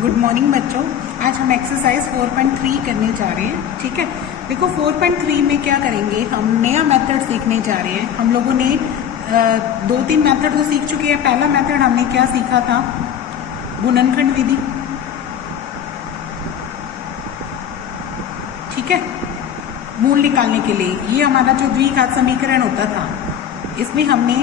Good morning बच्चों। आज हम एक्सरसाइज 4.3 करने जा रहे हैं। ठीक है, देखो 4.3 में क्या करेंगे, हम नया मेथड सीखने जा रहे हैं। हम लोगों ने 2-3 मेथड तो सीख चुके हैं। पहला मेथड हमने क्या सीखा था, गुणनखंड विधि। ठीक है, मूल निकालने के लिए ये हमारा जो द्विघात समीकरण होता था, इसमें हमने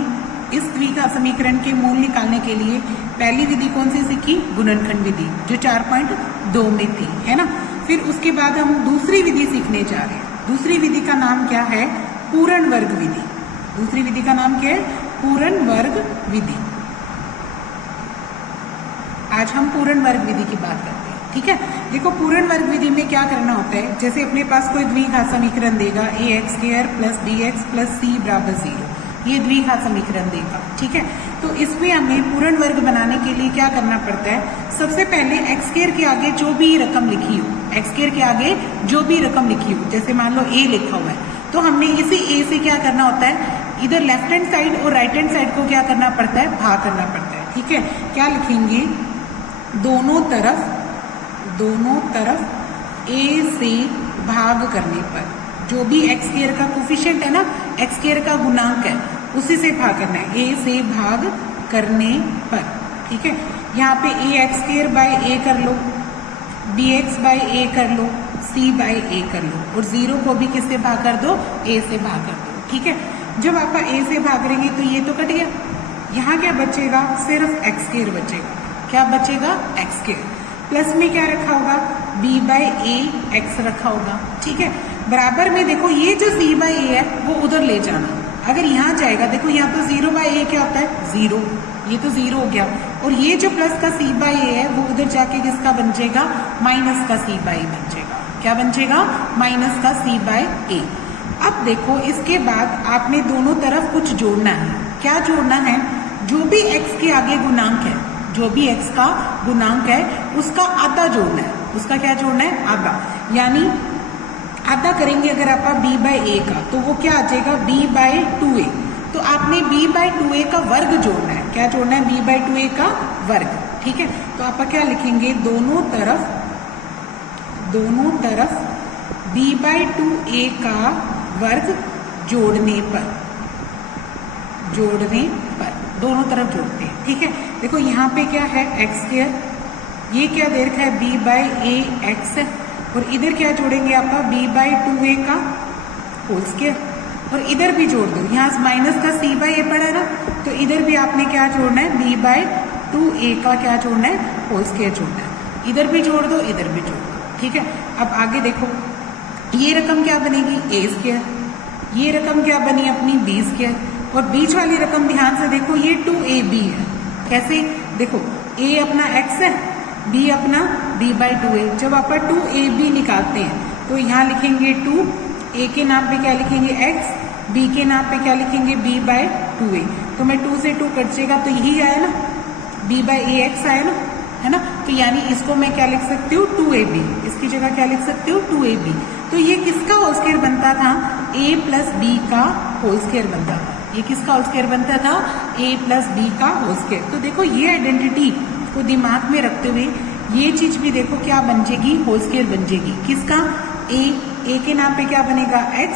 इस द्विघात समीकरण के मूल निकालने के लिए पहली विधि कौन सी सीखी, गुणनखंड विधि, जो 4.2 में थी, है ना। फिर उसके बाद हम दूसरी विधि सीखने जा रहे हैं। दूसरी विधि का नाम क्या है, पूर्ण वर्ग विधि। दूसरी विधि का नाम क्या है, पूर्ण वर्ग विधि। आज हम पूर्ण वर्ग विधि की बात करते हैं। ठीक है, देखो पूर्ण वर्ग विधि में क्या करना होता है, जैसे अपने पास कोई द्विघात समीकरण देगा ax² + bx + c = 0, ये द्विघात समीकरण देगा। ठीक है, तो इसमें हमें पूर्ण वर्ग बनाने के लिए क्या करना पड़ता है, सबसे पहले x² के आगे जो भी रकम लिखी हो, x² के आगे जो भी रकम लिखी हो, जैसे मान लो a लिखा हुआ है, तो हमने इसी a से क्या करना होता है, इधर लेफ्ट हैंड साइड और राइट हैंड साइड को क्या करना पड़ता है, भाग करना पड़ता है। ठीक है, क्या लिखेंगे, दोनों तरफ a से भाग करने पर जो भी x² का कोफिशिएंट है ना, x² का गुणांक है, उसी से भाग करना है, a से भाग करने पर। ठीक है, यहाँ पे ax²/a कर लो, bx/a कर लो, c/a कर लो, और 0 को भी किससे भाग कर दो, a से भाग कर दो। ठीक है, जब आप a से भाग करेंगे तो ये तो कट गया, यहाँ क्या बचेगा, सिर्फ x² बचेगा। क्या बचेगा, x²। प्लस में क्या रखा होगा, b/a x रखा होगा। ठीक है, बराबर में देखो ये जो c/a है वो उधर ले जाना, अगर यहाँ जाएगा, देखो यहाँ तो 0/a क्या होता है, 0, ये तो 0 हो गया, और ये जो प्लस का c/a है वो उधर जाके किसका बन जाएगा, माइनस का c/a बन जाएगा। क्या बन जाएगा, माइनस का c/a। अब देखो इसके बाद आपने दोनों तरफ कुछ जोड़ना है। क्या जोड़ना है, जो भी x के आगे गुणांक है, जो भी x का गुणांक है उसका आधा जोड़ना है। उसका क्या जोड़ना है, आधा, यानी आधा करेंगे अगर आप b/a का, तो वो क्या आ जाएगा, b/2a। तो आपने b/2a का वर्ग जोड़ना है। क्या जोड़ना है, b/2a का वर्ग। ठीक है, तो आप क्या लिखेंगे, दोनों तरफ b/2a का वर्ग जोड़ने पर दोनों तरफ जोड़ते हैं। ठीक है, देखो यहाँ पे क्या है, x², ये क्या दे रखा है, b/a x है, और इधर क्या जोड़ेंगे आप, b/2a का होल स्क्वायर, और इधर भी जोड़ दो, यहाँ माइनस का c/a पड़ा है ना, तो इधर भी आपने क्या जोड़ना है, b/2a का क्या जोड़ना है, होल स्क्वायर जोड़ना है। इधर भी जोड़ दो, इधर भी जोड़ दो। ठीक है, अब आगे देखो, ये रकम क्या बनेगी, a², ये रकम क्या बनी अपनी, b², और बीच वाली रकम ध्यान से देखो, ये 2ab है। कैसे, देखो a अपना x है, b अपना b/2a। जब आप 2ab निकालते हैं तो यहाँ लिखेंगे 2, a के नाम पे क्या लिखेंगे, x, b के नाम पे क्या लिखेंगे, b/2a। तो मैं 2 से 2 कट जाएगा, तो यही आया ना, b/ax आया ना, है ना। तो यानी इसको मैं क्या लिख सकती हूँ, 2ab, इसकी जगह क्या लिख सकती हूँ, 2ab। तो ये किसका होल स्क्वायर बनता था, a + b का होल स्क्वायर बनता था। ये किसका होल स्क्वायर बनता था, a + b का होल स्क्वायर। तो देखो ये आइडेंटिटी को दिमाग में रखते हुए ये चीज भी देखो क्या बन जाएगी, होल स्क्वायर बन जाएगी। किसका, a के नाम पे क्या बनेगा, x,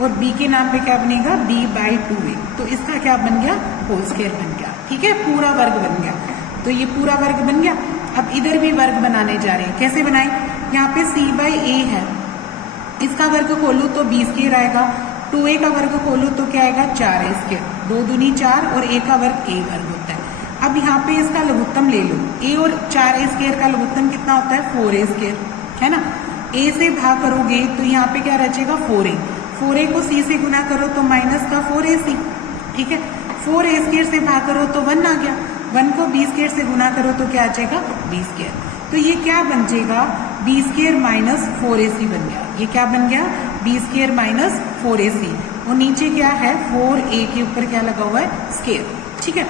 और b के नाम पे क्या बनेगा, b/2a। तो इसका क्या बन गया, होल स्क्वायर बन गया। ठीक है, पूरा वर्ग बन गया। तो ये पूरा वर्ग बन गया। अब इधर भी वर्ग बनाने जा रहे हैं, कैसे बनाए, यहाँ पे c/a है, इसका वर्ग खोलू तो b² आएगा, 2a का वर्ग खोलू तो क्या आएगा, 4a², 2 दूनी 4, और a का वर्ग a वर्ग होता है। अब यहाँ पे इसका लघुत्तम ले लो, a और 4a² का लघुत्तम कितना होता है, 4a², है ना। a से भाग करोगे तो यहाँ पे क्या रचेगा, 4a, 4a को c से गुना करो तो माइनस का 4ac। ठीक है, 4a² से भाग करो तो 1 आ गया, 1 को b² से गुना करो तो क्या आ जाएगा, b²। तो ये क्या बन जाएगा, b² - 4ac बन गया। ये क्या बन गया, b² - 4ac, और नीचे क्या है, 4a के ऊपर क्या लगा हुआ है, स्क्वायर। ठीक है,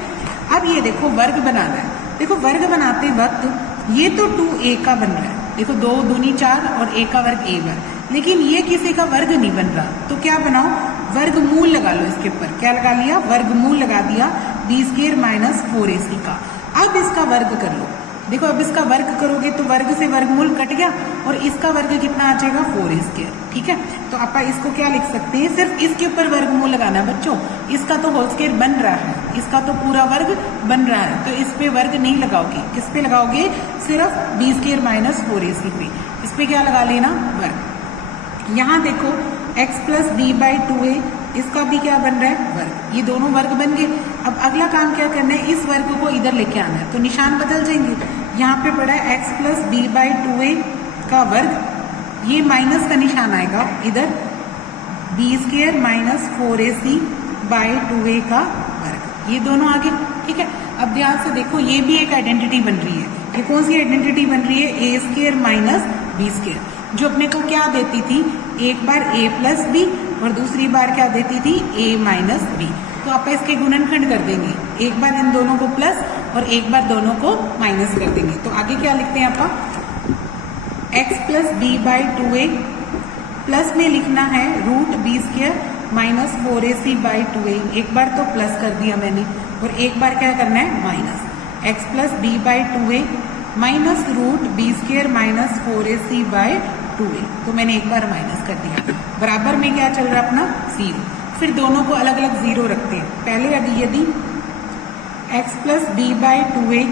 अब ये देखो वर्ग बनाना है। देखो वर्ग बनाते वक्त ये तो 2a का बन रहा है, देखो 2 दूनी 4 और a का वर्ग a वर्ग, लेकिन ये किसी का वर्ग नहीं बन रहा, तो क्या बनाओ, वर्गमूल लगा लो इसके ऊपर। क्या लगा लिया, वर्गमूल लगा दिया b² - 4ac का। अब इसका वर्ग कर लो, देखो अब इसका वर्ग करोगे तो वर्ग से वर्गमूल कट गया और इसका वर्ग कितना आ जाएगा 4a²। ठीक है, तो आप इसको क्या लिख सकते हैं, सिर्फ इसके ऊपर वर्गमूल लगाना है बच्चों। इसका तो होल स्क्वायर बन रहा है, इसका तो पूरा वर्ग बन रहा है, तो इस पे वर्ग नहीं लगाओगे। किस पे लगाओगे, सिर्फ b² - 4ac पे। इस पे क्या लगा लेना, वर्ग। यहाँ देखो x + b/2a, इसका भी क्या बन रहा है, वर्ग। ये दोनों वर्ग बन गए। अब अगला काम क्या करना है, इस वर्ग को इधर लेके आना है, तो निशान बदल जाएंगे। यहाँ पे पड़ा है x + b/2a का वर्ग, ये माइनस का निशान आएगा इधर, b² - 4ac/2a का वर्ग। ये दोनों आगे। ठीक है, अब ध्यान से देखो, ये भी एक आइडेंटिटी बन रही है। ये कौन सी आइडेंटिटी बन रही है, a² - b², जो अपने को क्या देती थी, एक बार a + b और दूसरी बार क्या देती थी, a - b। तो आप इसके गुणनखंड कर देंगे, एक बार इन दोनों को प्लस और एक बार दोनों को माइनस कर देंगे। तो आगे क्या लिखते हैं आप, x + b/2a प्लस में लिखना है √b² - 4ac/2a। एक बार तो प्लस कर दिया मैंने और एक बार क्या करना है, minus. x + b/2a minus √b² - 4ac/2a, तो मैंने एक बार माइनस कर दिया। बराबर में क्या चल रहा है अपना, 0। फिर दोनों को अलग अलग 0 रखते हैं। पहले यदि x + b/2a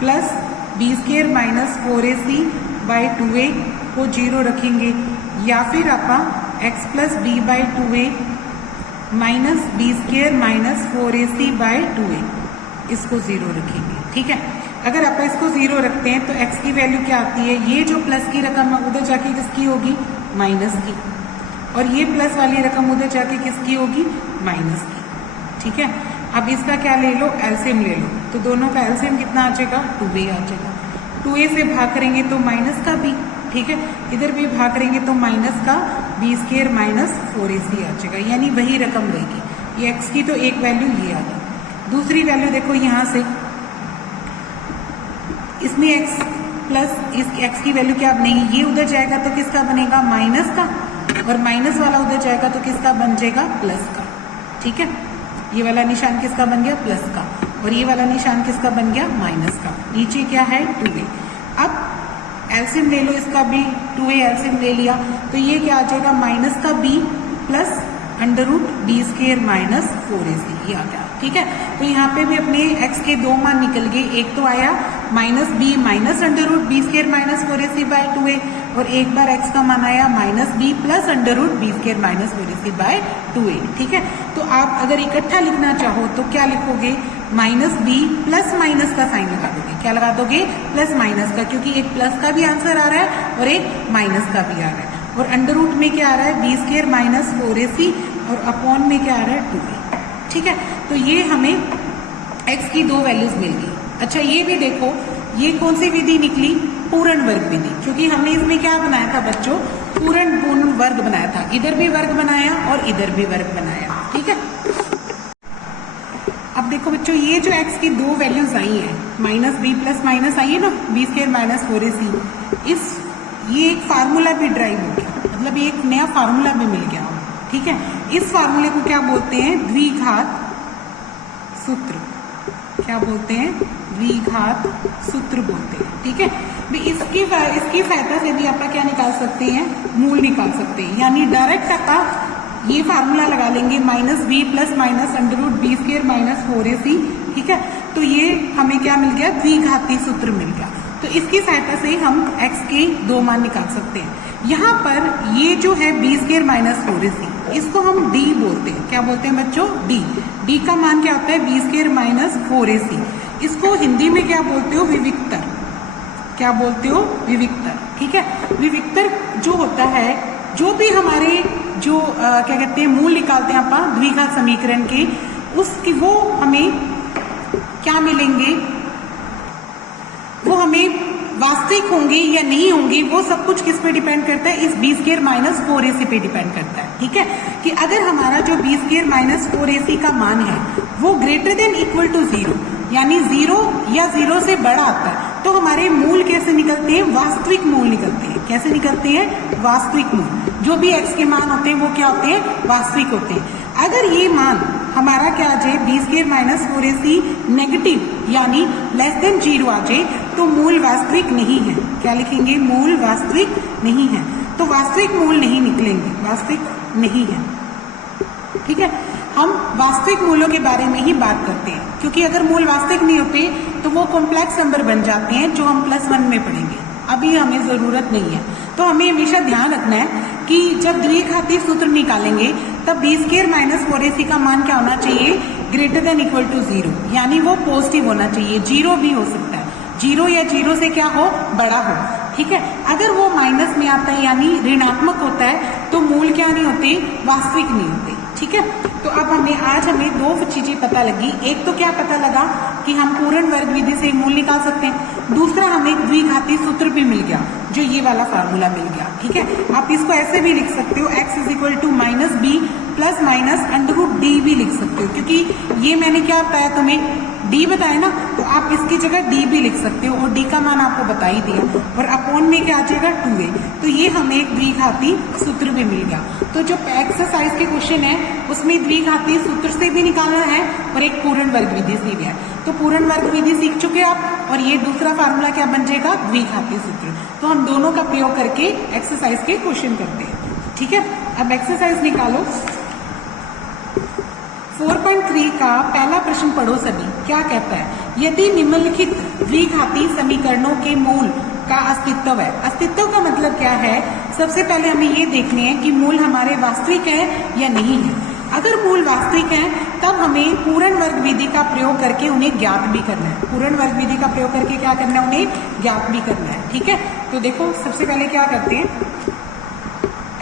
plus b² - 4ac/2a को 0 रखेंगे, या फिर आप x + b/2a minus b² - 4ac/2a, इसको 0 रखेंगे। ठीक है, अगर आप इसको 0 रखते हैं तो x की वैल्यू क्या आती है, ये जो प्लस की रकम है उधर जाके किसकी होगी, माइनस की, और ये प्लस वाली रकम उधर जाके किसकी होगी, माइनस की। ठीक है, अब इसका क्या ले लो, एलसीएम ले लो, तो दोनों का एलसीएम कितना आ जाएगा, 2a आ जाएगा। 2a से भाग करेंगे तो माइनस का b। ठीक है, इधर भी भाग करेंगे तो माइनस का b² - 4ac आ जाएगा, यानी वही रकम रहेगी। ये x की तो एक वैल्यू ये आ गई। दूसरी वैल्यू देखो, यहाँ से इसमें x प्लस इस x की वैल्यू क्या बनेगी, ये उधर जाएगा तो किसका बनेगा, माइनस का, और माइनस वाला उधर जाएगा तो किसका बन जाएगा, प्लस का। ठीक है, ये वाला निशान किसका बन गया, प्लस का, और ये वाला निशान किसका बन गया, माइनस का। नीचे क्या है, 2a। अब एलसीएम ले लो, इसका भी 2a एलसीएम ले लिया, तो ये क्या आ जाएगा, माइनस का b प्लस √b² - 4ac, ये आ गया। ठीक है, तो यहाँ पे भी अपने x के दो मान निकल गए। एक तो आया -b माइनस √b² - 4ac/2a, और एक बार x का मान आया -b प्लस √b² - 4ac/2a। ठीक है, तो आप अगर इकट्ठा लिखना चाहो तो क्या लिखोगे, -b प्लस माइनस का साइन लगा दोगे। क्या लगा दोगे, प्लस माइनस का, क्योंकि एक प्लस का भी आंसर आ रहा है और एक माइनस का भी आ रहा है। और अंडर रूट में क्या आ रहा है, b² - 4ac, और अपॉन में क्या आ रहा है, 2a। ठीक है, तो ये हमें x की दो वैल्यूज मिल गई। अच्छा, ये भी देखो, ये कौन सी विधि निकली, पूर्ण वर्ग विधि, क्योंकि हमने इसमें क्या बनाया था बच्चों, पूर्ण वर्ग बनाया था। इधर भी वर्ग बनाया और इधर भी वर्ग बनाया। ठीक है, अब देखो बच्चों, ये जो x की दो वैल्यूज आई हैं, -b प्लस माइनस आई है ना, b² - 4ac, ये एक फार्मूला भी ड्राइव हो गया, मतलब ये एक नया फार्मूला भी मिल गया। ठीक है, इस फार्मूले को क्या बोलते हैं, द्विघात सूत्र। क्या बोलते हैं, द्विघात सूत्र बोलते हैं। ठीक है, इसकी सहायता से भी आप क्या निकाल सकते हैं, मूल निकाल सकते हैं, यानी डायरेक्ट आप ये फार्मूला लगा लेंगे, -b plus minus √b² - 4ac। ठीक है, तो ये हमें क्या मिल गया, द्विघाती सूत्र मिल गया। तो इसकी सहायता से हम x के दो मान निकाल सकते हैं। यहाँ पर ये जो है b² - 4ac, इसको हम d बोलते हैं। क्या बोलते हैं बच्चों, d का मान क्या होता है, b² - 4ac। इसको हिंदी में क्या बोलते हो, विविक्तर। क्या बोलते हो, विविक्तर। ठीक है, विविक्तर जो होता है, जो भी हमारे जो क्या कहते हैं, मूल निकालते हैं आप द्विघात समीकरण के, उसकी वो हमें क्या मिलेंगे, वो हमें वास्तविक होंगे या नहीं होंगे, वो सब कुछ किस पे डिपेंड करता है, इस b² - 4ac पे डिपेंड करता है। ठीक है, कि अगर हमारा जो b² - 4ac का मान है वो ग्रेटर देन इक्वल टू 0, यानी 0 या 0 से बड़ा आता है, तो हमारे मूल कैसे निकलते हैं, वास्तविक मूल निकलते हैं। कैसे निकलते हैं, वास्तविक मूल। जो भी x के मान होते हैं वो क्या होते हैं, वास्तविक होते हैं। अगर ये मान हमारा क्या आ जाए B square minus 4ac negative यानी लेस देन 0 आ जाए तो मूल वास्तविक नहीं है। क्या लिखेंगे? मूल वास्तविक नहीं है। तो वास्तविक मूल नहीं निकलेंगे, वास्तविक नहीं है। ठीक है, हम वास्तविक मूलों के बारे में ही बात करते हैं, क्योंकि अगर मूल वास्तविक नहीं होते तो वो कॉम्प्लेक्स नंबर बन जाते हैं जो हम +1 में पढ़ेंगे। अभी हमें जरूरत नहीं है। तो हमें हमेशा ध्यान रखना है कि जब द्विघाती सूत्र निकालेंगे तब बी स्क्वायर माइनस 4ac का मान क्या होना चाहिए? ग्रेटर देन इक्वल टू 0, यानी वो पॉजिटिव होना चाहिए। 0 भी हो सकता है, 0 या 0 से क्या हो? बड़ा हो। ठीक है, अगर वो माइनस में आता है यानी ऋणात्मक होता है तो मूल क्या नहीं होते? वास्तविक नहीं होते। ठीक है, तो अब आज हमें 2 चीजें पता लगी। एक तो क्या पता लगा कि हम पूर्ण वर्ग विधि से मूल निकाल सकते हैं। दूसरा हमें द्विघाती सूत्र भी मिल गया, जो ये वाला फार्मूला मिल गया। ठीक है, आप इसको ऐसे भी लिख सकते हो, x is to -b plus minus √d भी लिख सकते हो, क्योंकि ये मैंने क्या बताया तुम्हें? d बताया ना, तो आप इसकी जगह d भी लिख सकते हो और d का मान आपको बता ही दिया। और अपॉन में क्या आ जाएगा? 2a। तो ये हमें एक द्विघाती सूत्र भी मिल गया। तो जो एक्सरसाइज के क्वेश्चन है उसमें द्विघाती सूत्र से भी निकालना है और एक पूर्ण वर्ग विधि से भी है। तो पूर्ण वर्ग विधि सीख चुके आप, और ये दूसरा फार्मूला क्या बन जाएगा? द्विघाती सूत्र। तो हम दोनों का प्रयोग करके एक्सरसाइज के क्वेश्चन करते हैं। ठीक है, अब एक्सरसाइज निकालो। 4.3 का पहला प्रश्न पढ़ो सभी। क्या कहता है? यदि निम्नलिखित द्विघाती समीकरणों के मूल का अस्तित्व है। अस्तित्व का मतलब क्या है? सबसे पहले हमें ये देखने हैं कि मूल हमारे वास्तविक है या नहीं है। अगर मूल वास्तविक है तब हमें पूर्ण वर्ग विधि का प्रयोग करके उन्हें ज्ञात भी करना है। पूर्ण वर्ग विधि का प्रयोग करके क्या करना है? उन्हें ज्ञात भी करना है। ठीक है, तो देखो सबसे पहले क्या करते हैं,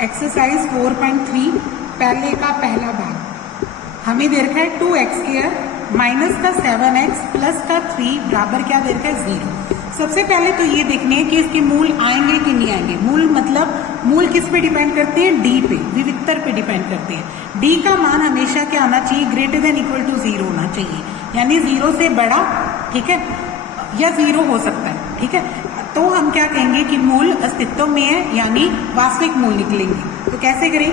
एक्सरसाइज 4.3 पहले का पहला भाग हमें दे रखा है 2x² माइनस का 7x प्लस का 3 बराबर क्या दे रखा है? 0। सबसे पहले तो ये देखने हैं कि इसके मूल आएंगे कि नहीं आएंगे। मूल मतलब मूल किस पे डिपेंड करते हैं? d पे, विविक्तर पे डिपेंड करते हैं। d का मान हमेशा क्या होना चाहिए? ग्रेटर देन इक्वल टू 0 होना चाहिए, यानी 0 से बड़ा। ठीक है, या 0 हो सकता है। ठीक है, तो हम क्या कहेंगे कि मूल अस्तित्व में है, यानी वास्तविक मूल निकलेंगे। तो कैसे करें?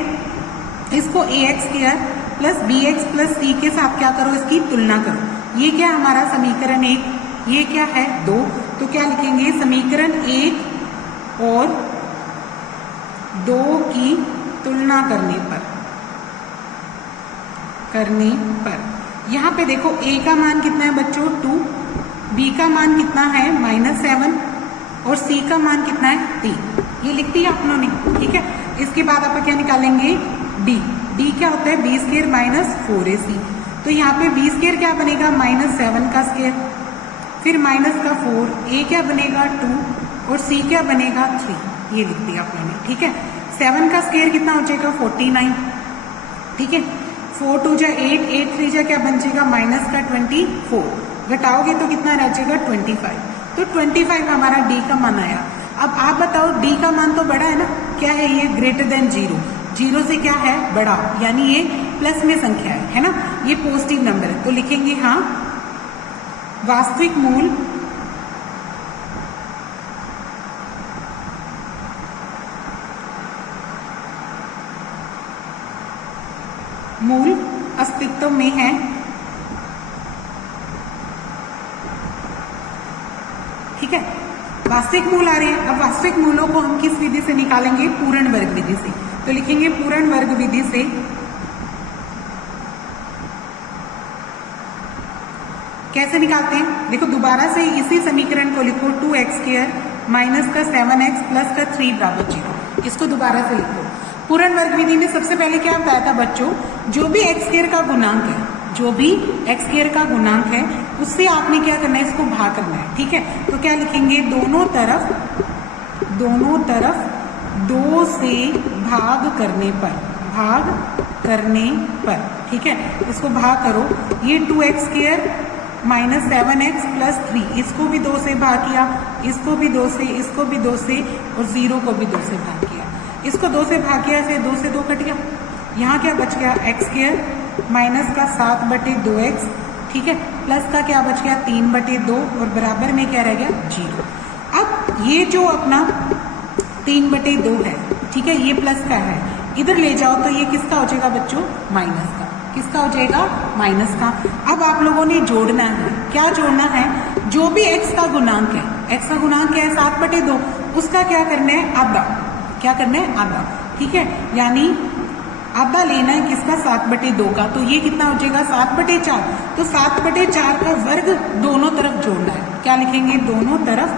इसको ax² plus bx plus c के साथ क्या करो? इसकी तुलना करो। ये क्या हमारा समीकरण 1, ये क्या है 2। तो क्या लिखेंगे? समीकरण 1 और 2 की तुलना करने पर यहाँ पे देखो a का मान कितना है बच्चों? 2, b का मान कितना है? -7 और c का मान कितना है? 3। ये लिख दिया आप लोगों ने। ठीक है, इसके बाद आप क्या निकालेंगे? d क्या होता है? b² minus 4ac। तो यहाँ पे b² क्या बनेगा? -7 का स्क्वायर, फिर माइनस का 4, a क्या बनेगा? 2 और c क्या बनेगा? 3। ये लिख दिया आप लोगों ने। ठीक है, 7 का स्क्वायर कितना हो जाएगा? 49। ठीक है, 4 2 जा 8, 8 3 जा क्या बन जाएगा? माइनस का 24। घटाओगे तो कितना रह जाएगा? 25। तो 25 हमारा d का मान आया। अब आप बताओ, d का मान तो बड़ा है ना? क्या है ये? Greater than 0। 0 से क्या है? बड़ा, यानी ये प्लस में संख्या है ना? ये पॉजिटिव नंबर है। तो लिखेंगे हाँ, वास्तविक मूल अस्तित्व में है। ठीक है, वास्तविक मूल आ रहे हैं। अब वास्तविक मूलों को हम किस विधि से निकालेंगे? पूर्ण वर्ग विधि से। तो लिखेंगे पूर्ण वर्ग विधि से कैसे निकालते हैं? देखो दोबारा से इसी समीकरण को लिखो, 2x² माइनस का 7x प्लस का 3 बराबर 0। इसको दोबारा से लिखो। पूर्ण वर्ग विधि में सबसे पहले क्या बताया था बच्चों? जो भी x² का गुणांक है, जो भी x² का गुणांक है उससे आपने क्या करना है? इसको भाग करना है। ठीक है, तो क्या लिखेंगे? दोनों तरफ 2 से भाग करने पर। ठीक है, इसको भाग करो। ये 2x² माइनस 7x प्लस 3, इसको भी 2 से भाग किया, इसको भी 2 से, इसको भी 2 से और 0 को भी 2 से भाग किया। इसको 2 से भाग किया, ऐसे 2 से 2 कट गया। यहाँ क्या बच गया? x² माइनस का 7/2x। ठीक है, प्लस का क्या बच गया? 3/2 और बराबर में क्या रह गया? 0। अब ये जो अपना 3/2 है, ठीक है, ये प्लस का है, इधर ले जाओ तो ये किसका हो जाएगा बच्चों? माइनस का। किसका हो जाएगा, माइनस का। अब आप लोगों ने जोड़ना है, क्या जोड़ना है, जो भी x का गुणांक है, x का गुणांक क्या है 7/2, उसका क्या करना है, आधा, क्या करना है, आधा, ठीक है, यानी आधा लेना है किसका, 7/2 का। तो ये कितना हो जाएगा 7/4, तो 7/4 का वर्ग दोनों तरफ जोड़ना है, क्या लिखेंगे, दोनों तरफ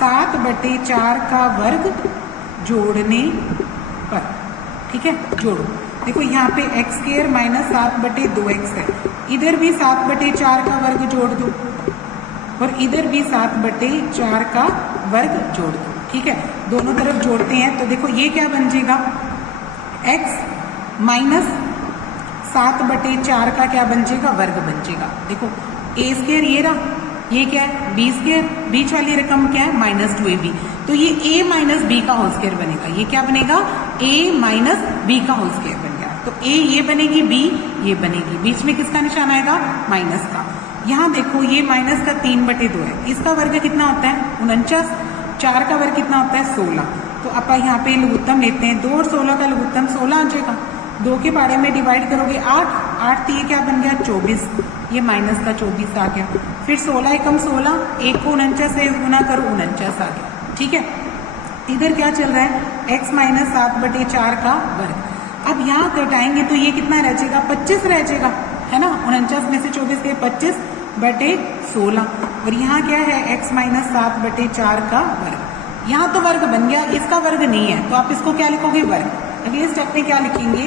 7/4 का वर्ग जोड़ने पर, ठीक है, जोड़ो। देखो यहाँ पे x² माइनस 7/2x है, इधर भी 7/4 का वर्ग जोड़ दो और इधर भी 7/4 का वर्ग जोड़ दो, ठीक है, दोनों तरफ जोड़ते हैं। तो देखो ये क्या बन जाएगा, x माइनस 7/4 का क्या बन जाएगा, वर्ग बन जाएगा। देखो a² ये रहा, ये क्या है b², बीच वाली रकम क्या है -2ab, तो ये a माइनस बी का होल स्क्वायर बनेगा। ये क्या बनेगा, a माइनस बी का होल स्क्वायर बन गया। तो a ये बनेगी, b ये बनेगी, बीच में किसका निशान आएगा, माइनस का। यहाँ देखो ये माइनस का 3/2 है, इसका वर्ग कितना होता है 49, 4 का वर्ग कितना होता है 16। तो आप यहाँ पे लघुत्तम लेते हैं, 2 और 16 का लघुत्तम 16 आ जाएगा। 2 के पाड़े में डिवाइड करोगे 8, 8 तो ये क्या बन गया 24, ये माइनस का 24 आ गया। फिर 16 एकम 16, 1 को 49 से गुना करो 49 आ गया, ठीक है। इधर क्या चल रहा है, x माइनस 7/4 का वर्ग। अब यहाँ घटाएंगे तो ये कितना रह जाएगा, 25 रह जाएगा, है ना, 49 में से 24 के 25/16। और यहाँ क्या है, x माइनस 7/4 का वर्ग। यहाँ तो वर्ग बन गया, इसका वर्ग नहीं है, तो आप इसको क्या लिखोगे, वर्ग। अगले स्टेप में क्या लिखेंगे,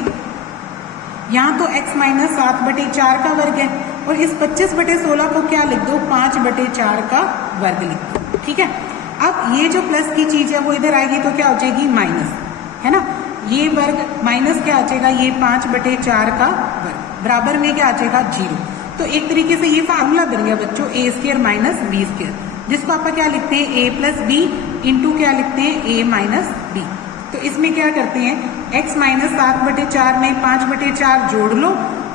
यहाँ तो x माइनस 7/4 का वर्ग है और इस 25/16 को क्या लिख दो, 5/4 का वर्ग लिख दो, ठीक है। अब ये जो प्लस की चीज है वो इधर आएगी तो क्या हो जाएगी, माइनस, है ना, ये वर्ग माइनस क्या आ जाएगा, ये 5/4 का वर्ग, बराबर में क्या आ जाएगा 0। तो एक तरीके से ये फार्मूला बन गया बच्चों, a² माइनस b², जिसको आप क्या लिखते हैं, a प्लस बी इंटू क्या लिखते हैं, a माइनस बी। तो इसमें क्या करते हैं, x माइनस 7/4 में 5/4 जोड़ लो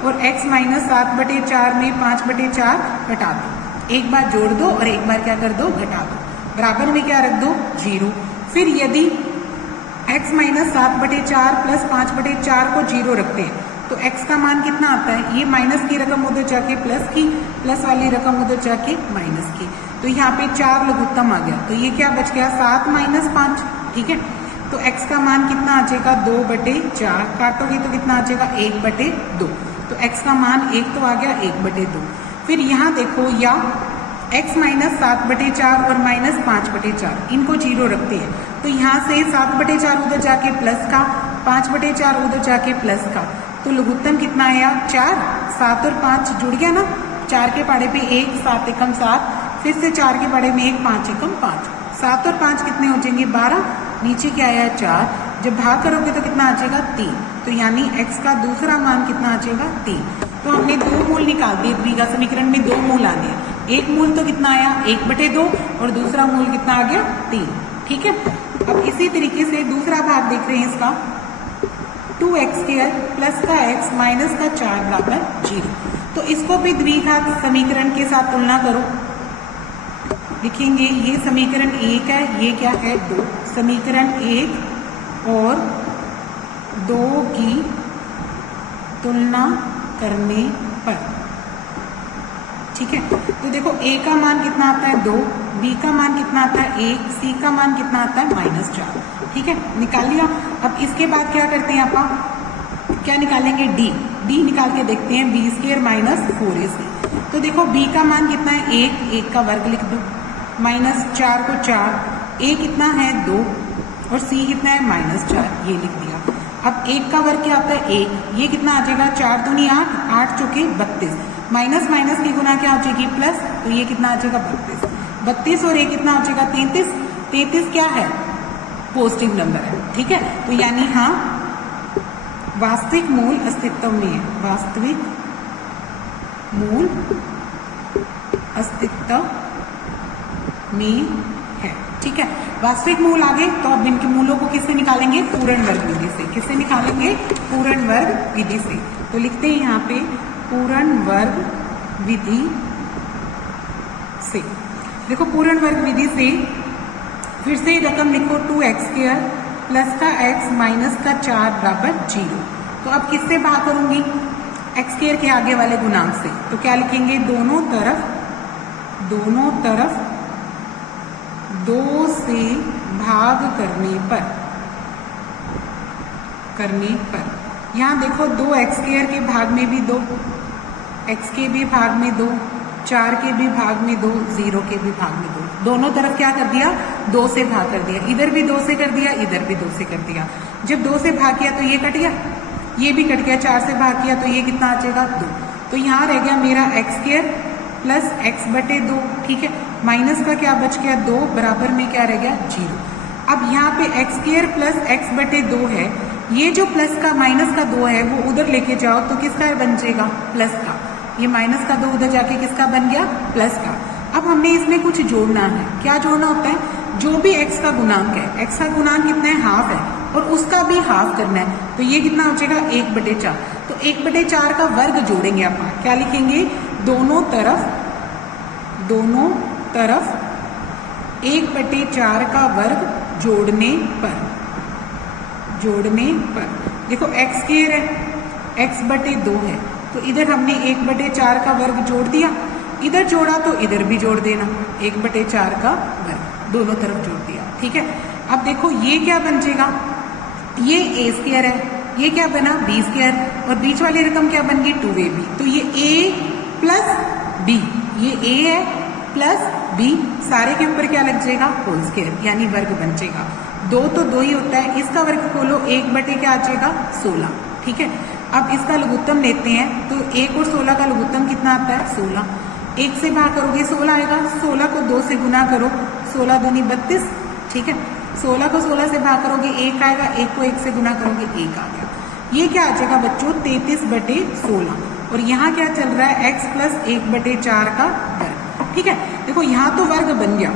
और x माइनस 7/4 में 5/4 घटा दो। एक बार जोड़ दो और एक बार क्या कर दो, घटा दो, बराबर में क्या रख दो 0। फिर यदि x माइनस 7/4 प्लस 5/4 को 0 रखते हैं तो x का मान कितना आता है, ये माइनस की रकम उधर जाके प्लस की, प्लस वाली रकम उधर जाके माइनस की। तो यहाँ पे 4 लघुत्तम आ गया, तो ये क्या बच गया 7 माइनस 5, ठीक है। तो x का मान कितना आ जाएगा 2/4, काटोगे तो कितना आ जाएगा 1/2। तो x का मान 1 तो आ गया 1/2। फिर यहाँ देखो, या x माइनस 7/4 और माइनस 5/4 इनको 0 रखते हैं, तो यहाँ से 7/4 उधर जाके प्लस का, 5/4 उधर जाके प्लस का, तो लघुत्तम कितना आया 4, 7 और 5 जुड़ गया ना, 4 के पाड़े पे 1, 7 एकम 7, फिर से 4 के पाड़े में 1, 5 एकम 5, 7 और 5 कितने हो जाएंगे 12, नीचे क्या आया 4, जब भाग करोगे तो कितना आ जाएगा 3। तो यानी x का दूसरा मान कितना आ जाएगा 3। तो हमने 2 मूल निकाल दिए, द्विघात समीकरण में 2 मूल आने हैं, एक मूल तो कितना आया 1/2 और दूसरा मूल कितना आ गया 3, ठीक है। अब इसी तरीके से दूसरा भाग देख रहे हैं इसका, 2x² प्लस का x माइनस का 4 बराबर 0। तो इसको भी द्विघात समीकरण के साथ तुलना करो, लिखेंगे ये समीकरण 1 है, ये क्या है 2, समीकरण 1 और 2 की तुलना करने पर, ठीक है। तो देखो a का मान कितना आता है 2, b का मान कितना आता है 1, c का मान कितना आता है -4, ठीक है, निकाल लिया। अब इसके बाद क्या करते हैं आप, क्या निकालेंगे d निकाल के देखते हैं, b² माइनस 4ac। तो देखो b का मान कितना है 1 का वर्ग लिख दो, -4 को 4, a कितना है 2 और c कितना है -4, ये लिख दिया। अब 1 का वर्ग क्या आता है 1, ये कितना आ जाएगा 4 दूनी 8, 8 चौके 32, माइनस माइनस की गुना क्या हो जाएगी प्लस, तो ये कितना आ जाएगा 32 और ये कितना हो जाएगा 33, 33 क्या है पॉजिटिव नंबर है, ठीक है। तो यानी हाँ वास्तविक मूल अस्तित्व में है, वास्तविक मूल अस्तित्व में है, ठीक है। वास्तविक मूल आगे, तो अब इनके मूलों को किससे निकालेंगे, पूर्ण वर्ग विधि से। किससे निकालेंगे, पूर्ण वर्ग विधि से। तो लिखते हैं यहाँ पे पूर्ण वर्ग विधि से। देखो पूर्ण वर्ग विधि से फिर से रकम लिखो 2x² प्लस का x माइनस का 4 बराबर 0। तो अब किससे भाग करूंगी? एक्स स्क्वायर के आगे वाले गुणांक से। तो क्या लिखेंगे? दोनों तरफ 2 से भाग करने पर यहाँ देखो 2 एक्स स्क्वायर के भाग में भी 2, x के भी भाग में 2, 4 के भी भाग में 2, 0 के भी भाग में 2, दोनों तरफ क्या कर दिया? 2 से भाग कर दिया। इधर भी 2 से कर दिया, इधर भी 2 से कर दिया। जब 2 से भाग किया तो ये कट गया, ये भी कट गया। 4 से भाग किया तो ये कितना आ जाएगा? 2। तो यहाँ रह गया मेरा एक्स स्क्वायर प्लस x बटे 2, ठीक है। माइनस का क्या बच गया? 2 बराबर में क्या रह गया? 0। अब यहाँ पे एक्स स्क्वायर प्लस x बटे 2 है, ये जो प्लस का माइनस का 2 है वो उधर लेके जाओ तो किसका बन जाएगा? प्लस का। ये माइनस का 2 उधर जाके किसका बन गया? प्लस का। अब हमने इसमें कुछ जोड़ना है। क्या जोड़ना होता है? जो भी x का गुणांक है, x का गुणांक कितना है? हाफ है, और उसका भी हाफ करना है। तो ये कितना हो जाएगा? 1/4। तो 1/4 का वर्ग जोड़ेंगे अपन। क्या लिखेंगे? दोनों तरफ 1/4 का वर्ग जोड़ने पर देखो x स्क्वायर है, x बटे 2 है, तो इधर हमने 1/4 का वर्ग जोड़ दिया, इधर जोड़ा तो इधर भी जोड़ देना, 1/4 का वर्ग दोनों तरफ जोड़ दिया, ठीक है। अब देखो ये क्या बन जाएगा? ये a स्क्वायर है, ये क्या बना? b स्क्वायर, और बीच वाली रकम क्या बन गई? 2ab। तो ये a प्लस b, ये a है प्लस b, सारे के ऊपर क्या लग जाएगा? होल स्क्वायर, यानी वर्ग बन जाएगा। 2 तो 2 ही होता है, इसका वर्ग खोलो, 1 बटे क्या आ जाएगा? 16, ठीक है। अब इसका लघुत्तम लेते हैं, तो 1 और 16 का लघुत्तम कितना आता है? 16। 1 से भाग करोगे 16 आएगा, 16 को 2 से गुना करो, 16 दूनी 32, ठीक है। 16 को 16 से भाग करोगे 1 आएगा, 1 को 1 से गुना करोगे 1 आ गया। ये क्या आ जाएगा बच्चों? 33/16। और यहाँ क्या चल रहा है? x प्लस 1/4 का वर्ग, ठीक है। देखो यहाँ तो वर्ग बन गया,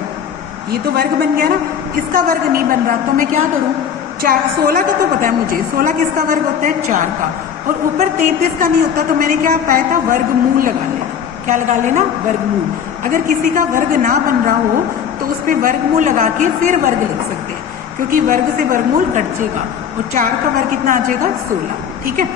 ये तो वर्ग बन गया ना, इसका वर्ग नहीं बन रहा, तो मैं क्या करूं? 16 का तो पता है मुझे, 16 किसका वर्ग होता है? 4 का, और ऊपर 33 का नहीं होता, तो मैंने क्या पाया था? वर्गमूल लगा लेना। क्या लगा लेना? वर्गमूल। अगर किसी का वर्ग ना बन रहा हो तो उस पर वर्गमूल लगा के फिर वर्ग लिख सकते हैं, क्योंकि वर्ग से वर्गमूल कट जाएगा, और 4 का वर्ग कितना आ जाएगा? 16, ठीक है।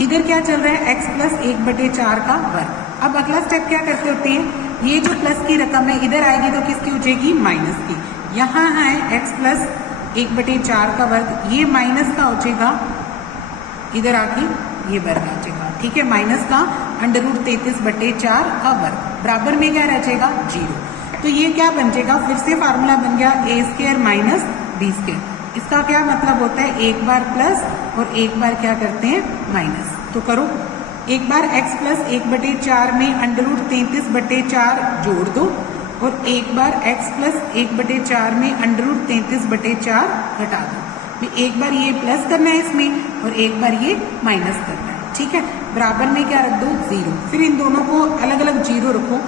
इधर क्या चल रहा है? x प्लस 1/4 का वर्ग। अब अगला स्टेप क्या करते होते हैं? ये जो प्लस की रकम है इधर आएगी तो किसकी हो जाएगी? माइनस की। यहाँ है x प्लस 1/4 का वर्ग, ये माइनस का हो जाएगा, इधर आके ये वर्ग आ जाएगा, ठीक है। माइनस का √33/4 का वर्ग बराबर में क्या रह जाएगा? 0। तो ये क्या बन जाएगा? फिर से फार्मूला बन गया a square minus b square. इसका क्या मतलब होता है? एक बार प्लस और एक बार क्या करते हैं? माइनस। तो करो, एक बार x प्लस 1/4 में √33/4 जोड़ दो, और एक बार x प्लस 1/4 में √33/4 घटा दो। एक बार ये प्लस करना है इसमें, और एक बार ये माइनस करना है, ठीक है। बराबर में क्या रख दो? 0। फिर इन दोनों को अलग अलग 0 रखो।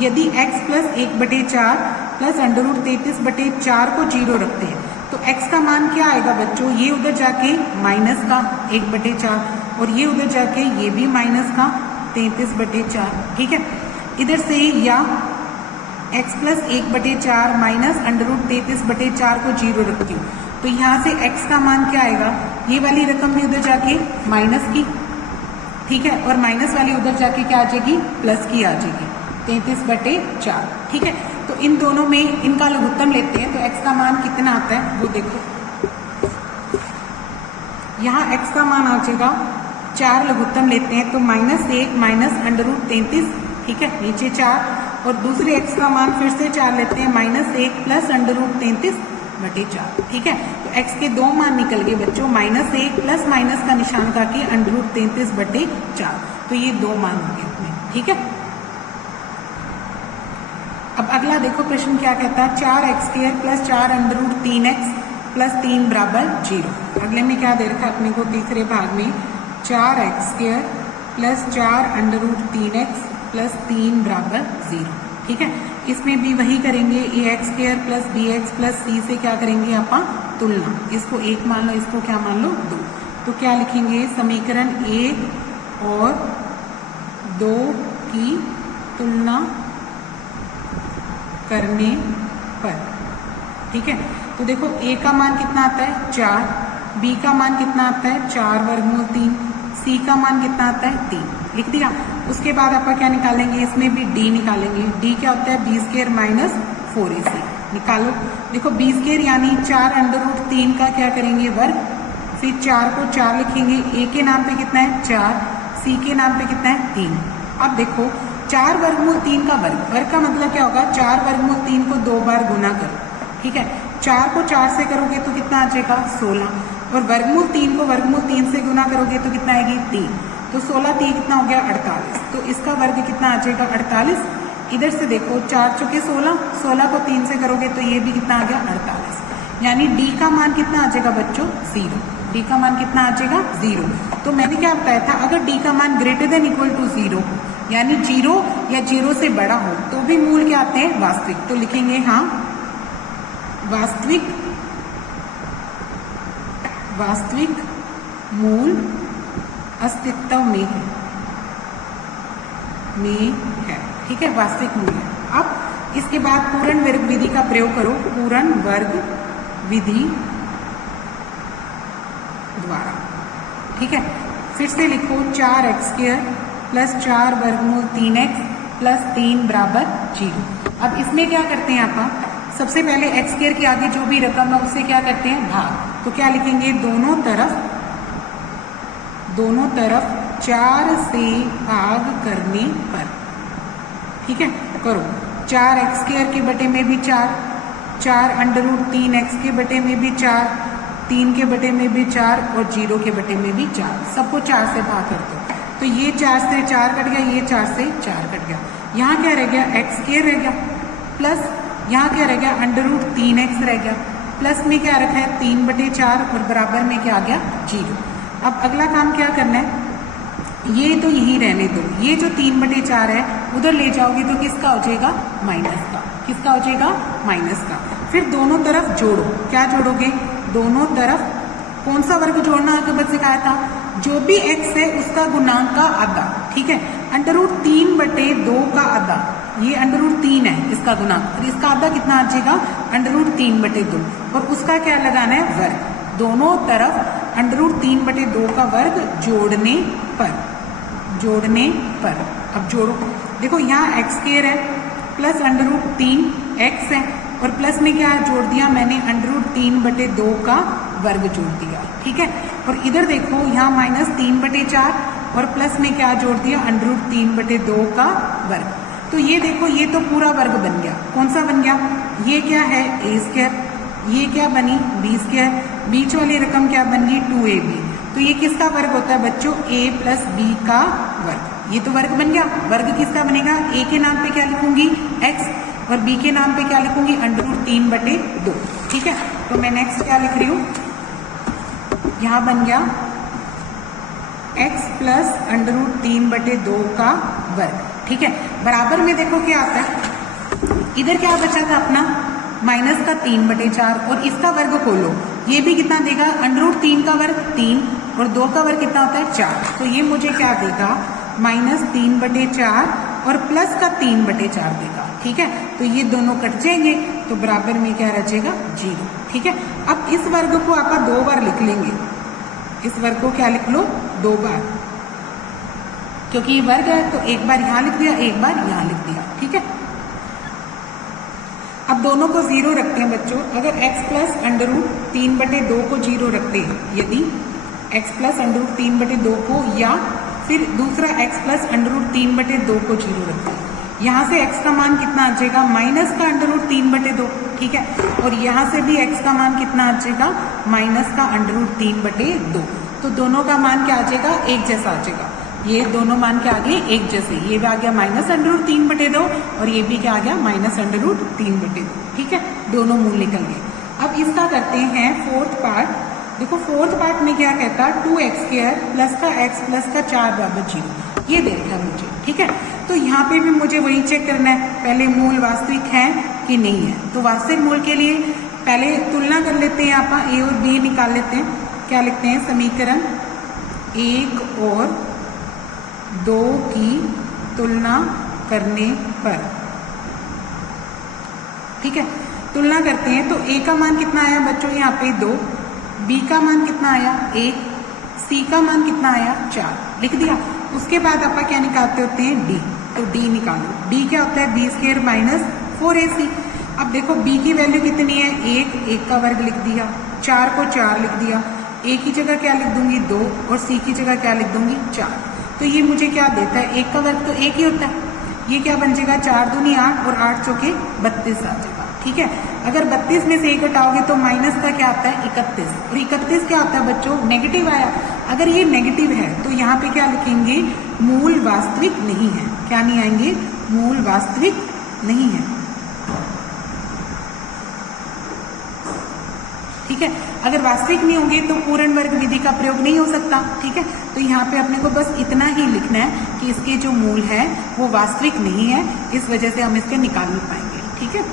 यदि x प्लस 1/4 प्लस √33/4 को 0 रखते हैं तो x का मान क्या आएगा बच्चों? ये उधर जाके माइनस का 1/4, और ये उधर जाके ये भी माइनस का 33/4, ठीक है। इधर से या x प्लस 1/4 माइनस √33/4 को 0 रखती हूँ, तो यहाँ से x का मान क्या आएगा? ये वाली रकम भी उधर जाके माइनस की, ठीक है, और माइनस वाली उधर जाके क्या आ जाएगी? प्लस की आ जाएगी, 33/4, ठीक है। तो इन दोनों में इनका लघुत्तम लेते हैं, तो x का मान कितना आता है वो देखो। यहाँ x का मान आ जाएगा 4, लघुत्तम लेते हैं तो -1 माइनस √33, ठीक है, नीचे 4, और दूसरे x का मान फिर से 4 लेते हैं, -1 प्लस √33/4, ठीक है। तो x के 2 मान निकल गए बच्चों, -1 प्लस माइनस का निशान करके √33/4, तो ये 2 मान हो गए अपने, ठीक है। अब अगला देखो प्रश्न क्या कहता है? 4x² प्लस 4 √3x प्लस 3 बराबर 0। अगले में क्या दे रखा है अपने को? तीसरे भाग में 4x² प्लस 4 √3x प्लस 3 बराबर 0, ठीक है। इसमें भी वही करेंगे, ax² plus bx plus c से क्या करेंगे अपन? तुलना। इसको 1 मान लो, इसको क्या मान लो? 2। तो क्या लिखेंगे? समीकरण 1 और 2 की तुलना करने पर, ठीक है। तो देखो a का मान कितना आता है 4, b का मान कितना आता है 4 वर्गमूल 3, c का मान कितना आता है 3, लिख दिया। उसके बाद आप क्या निकालेंगे, इसमें भी d निकालेंगे। d क्या होता है b² माइनस 4ac, निकालो। देखो b² यानी 4 अंडर रूट 3 का क्या करेंगे वर्ग, फिर 4 को 4 लिखेंगे, a के नाम पे कितना है 4, c के नाम पे कितना है 3। अब देखो 4 वर्गमूल 3 का वर्ग का मतलब क्या होगा, 4 वर्गमूल 3 को 2 बार गुना करो, ठीक है। 4 को 4 से करोगे तो कितना आ जाएगा 16, और वर्गमूल 3 को वर्गमूल 3 से गुना करोगे तो कितना आएगी 3, तो 16 3 कितना हो गया 48, तो इसका वर्ग कितना आ जाएगा 48। इधर से देखो 4 चौके 16, 16 को 3 से करोगे तो ये भी कितना आ गया 48, यानी d का मान कितना आ जाएगा बच्चों 0, d का मान कितना आ जाएगा 0। तो मैंने क्या बताया था, अगर d का मान ग्रेटर देन इक्वल टू 0 यानी 0 या 0 से बड़ा हो तो भी मूल क्या आते हैं वास्तविक, तो लिखेंगे हाँ वास्तविक मूल अस्तित्व में है, ठीक है, वास्तविक मूल है। अब इसके बाद पूर्ण वर्ग विधि का प्रयोग करो, पूर्ण वर्ग विधि द्वारा, ठीक है। फिर से लिखो 4x² प्लस 4 वर्गमूल 3x प्लस 3 बराबर 0। अब इसमें क्या करते हैं आप, सबसे पहले x² के आगे जो भी रकम है उससे क्या करते हैं भाग, तो क्या लिखेंगे दोनों तरफ 4 से भाग करने पर, ठीक है, करो। 4x² के बटे में भी 4, 4 अंडर रूट 3x के बटे में भी 4, 3 के बटे में भी 4 और 0 के बटे में भी 4, सबको 4 से भाग कर दो, तो ये 4 से 4 कट गया, ये 4 से 4 कट गया। यहाँ क्या रह गया x² रह गया, प्लस यहाँ क्या रह गया अंडर रूट 3x रह गया, प्लस में क्या रखा है 3 बटे 4 और बराबर में क्या आ गया 0। अब अगला काम क्या करना है, ये तो यही रहने दो, ये जो 3 बटे 4 है उधर ले जाओगे तो किसका हो जाएगा माइनस का, किसका हो जाएगा माइनस का। फिर दोनों तरफ जोड़ो, क्या जोड़ोगे दोनों तरफ, कौन सा वर्ग जोड़ना आपको बस सिखाया था, जो भी x है उसका गुणांक का आधा, ठीक है। अंडर रूट 3 बटे 2 का आधा, ये अंडर रूट 3 है इसका गुणांक, और इसका आधा कितना आ जाएगा अंडर रूट 3 बटे 2, और उसका क्या लगाना है वर्ग, दोनों तरफ अंडर रूट 3 बटे 2 का वर्ग जोड़ने पर। अब जोड़ो, देखो यहाँ x² है प्लस अंडर रूट 3x है, और प्लस में क्या जोड़ दिया मैंने अंडर रूट 3 बटे 2 का वर्ग जोड़ दिया, ठीक है। और इधर देखो यहाँ माइनस 3 बटे 4 और प्लस में क्या जोड़ दिया अंडर रूट 3 बटे 2 का वर्ग, तो ये देखो ये तो पूरा वर्ग बन गया, कौन सा बन गया, ये क्या है a², ये क्या बनी b², बीच वाली रकम क्या बन गई 2ab, तो ये किसका वर्ग होता है बच्चों a प्लस b का वर्ग, ये तो वर्ग बन गया। वर्ग किसका बनेगा, a के नाम पे क्या लिखूंगी x और b के नाम पे क्या लिखूंगी अंडर रूट 3 बटे 2, ठीक है। तो मैं नेक्स्ट क्या लिख रही हूँ, यहाँ बन गया x प्लस अंडर रूट 3 बटे 2 का वर्ग, ठीक है। बराबर में देखो क्या आता है, इधर क्या बचा था अपना माइनस का 3 बटे 4, और इसका वर्ग खोलो, ये भी कितना देगा अंडर रूट 3 का वर्ग 3 और 2 का वर्ग कितना होता है 4, तो ये मुझे क्या देगा माइनस 3 बटे 4 और प्लस का 3 बटे 4 देगा, ठीक है। तो ये दोनों कट जाएंगे तो बराबर में क्या रचेगा 0, ठीक है। अब इस वर्ग को आप 2 बार लिख लेंगे, इस वर्ग को क्या लिख लो 2 बार, क्योंकि ये वर्ग है तो एक बार यहाँ लिख दिया, एक बार यहाँ लिख दिया, ठीक है। अब दोनों को 0 रखते हैं बच्चों, अगर x प्लस अंडर रूट 3 बटे 2 को 0 रखते हैं, यदि x प्लस अंडर रूट 3 बटे 2 को, या फिर दूसरा x प्लस अंडर रूट 3 बटे 2 को 0 रखते हैं, यहाँ से x का मान कितना आ जाएगा माइनस का अंडर रूट 3 बटे 2, ठीक है, और यहाँ से भी x का मान कितना आ जाएगा माइनस का अंडर रूट 3 बटे 2, तो दोनों का मान क्या आ जाएगा एक जैसा आ जाएगा, ये दोनों मान क्या आ गए एक जैसे, ये भी आ गया माइनस अंडर रूट 3 बटे 2 और ये भी क्या आ गया माइनस अंडर रूट 3 बटे 2, ठीक है, दोनों मूल निकल गए। अब इसका करते हैं फोर्थ पार्ट। देखो फोर्थ पार्ट में क्या कहता है 2x² प्लस का x प्लस का 4 बराबर 0, ये देखा मुझे, ठीक है। तो यहाँ पे भी मुझे वही चेक करना है पहले मूल वास्तविक है कि नहीं है, तो वास्तविक मूल के लिए पहले तुलना कर लेते हैं, आप a और b निकाल लेते हैं। क्या लिखते हैं समीकरण 1 और 2 की तुलना करने पर, ठीक है। तुलना करते हैं तो a का मान कितना आया बच्चों यहाँ पे 2, b का मान कितना आया 1, c का मान कितना आया 4, लिख दिया। उसके बाद आप क्या निकालते होते हैं d, तो d निकालो। d क्या होता है b² माइनस 4ac। अब देखो b की वैल्यू कितनी है 1 का वर्ग लिख दिया, 4 को 4 लिख दिया, a की जगह क्या लिख दूंगी 2 और c की जगह क्या लिख दूंगी 4। तो ये मुझे क्या देता है 1 का वर्ग तो 1 ही होता है, ये क्या बन जाएगा 4 दूनी 8 और 8 चौके 32 आ जाएगा। ठीक है, अगर 32 में से 1 घटाओगे तो माइनस का क्या आता है 31, और 31 क्या आता है बच्चों नेगेटिव आया। अगर ये नेगेटिव है तो यहाँ पे क्या लिखेंगे मूल वास्तविक नहीं है, क्या नहीं आएंगे मूल वास्तविक नहीं है। ठीक है, अगर वास्तविक नहीं होंगे तो पूर्ण वर्ग विधि का प्रयोग नहीं हो सकता। ठीक है, तो यहाँ पे अपने को बस इतना ही लिखना है कि इसके जो मूल है वो वास्तविक नहीं है, इस वजह से हम इसके निकाल नहीं पाएंगे। ठीक है,